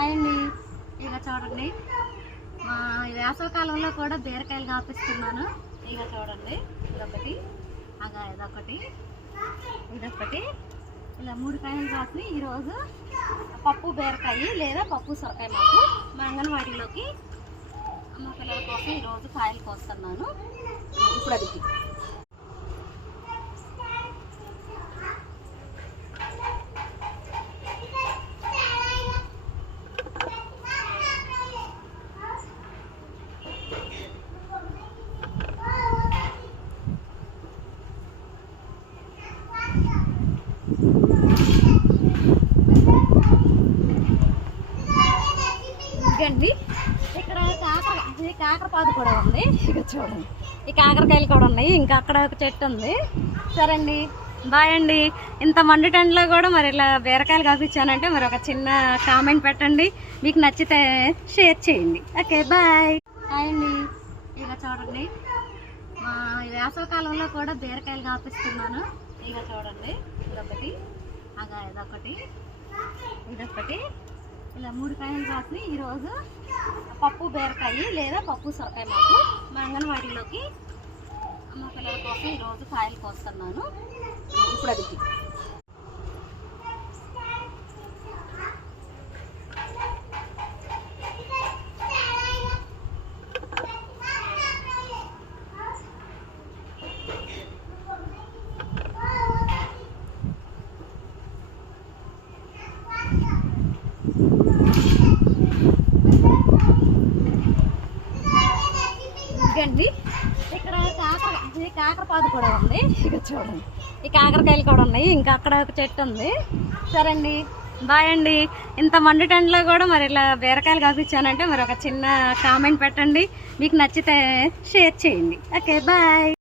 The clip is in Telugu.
అండి ఇక చూడండి వేసవకాలంలో కూడా బీరకాయలు కాపిస్తున్నాను. ఇక చూడండి ఇదొకటి, ఇదొకటి ఇలా 3 కాయలు కాసి ఈరోజు పప్పు బీరకాయ లేదా పప్పు సొరకాయ మా అంగన్వాడీలోకి అమ్మ పిల్లల కోసం ఈరోజు కాయలు కోస్తున్నాను. ఇప్పుడు అది అండి ఇక్కడ కాకరపాదు కూడా ఉంది. ఇక చూడండి ఈ కాకరకాయలు కూడా ఉన్నాయి. ఇంకా అక్కడ ఒక చెట్టు ఉంది. సరే అండి, బాయ్ అండి. ఇంత మండు టెంట్లో కూడా మరి ఇలా బీరకాయలు కాపించానంటే మరి ఒక చిన్న కామెంట్ పెట్టండి. మీకు నచ్చితే షేర్ చేయండి. Okay bye. హాయ్ అండి. ఇక చూడండి వేసవకాలంలో కూడా బీరకాయలు కాపిస్తున్నాను. ఇక చూడండి ఇదొకటి ఇలా 3 కాయలు కాసి ఈరోజు పప్పు బీరకాయ లేదా పప్పు సొరకాయ మా అంగన్వాడీలోకి అమ్మ పిల్లల కోసం ఈరోజు కాయలు కోస్తున్నాను. ఇప్పుడు అది అండి ఇక్కడ కాకరపాదు కూడా ఉంది. ఇక చూడండి ఈ కాకరకాయలు కూడా ఉన్నాయి. ఇంకా అక్కడ ఒక చెట్టు ఉంది. సరే అండి, బాయ్ అండి. ఇంత మండు టెంట్లో కూడా మరి ఇలా బీరకాయలు కాపించానంటే మరి ఒక చిన్న కామెంట్ పెట్టండి. మీకు నచ్చితే షేర్ చేయండి. Okay bye.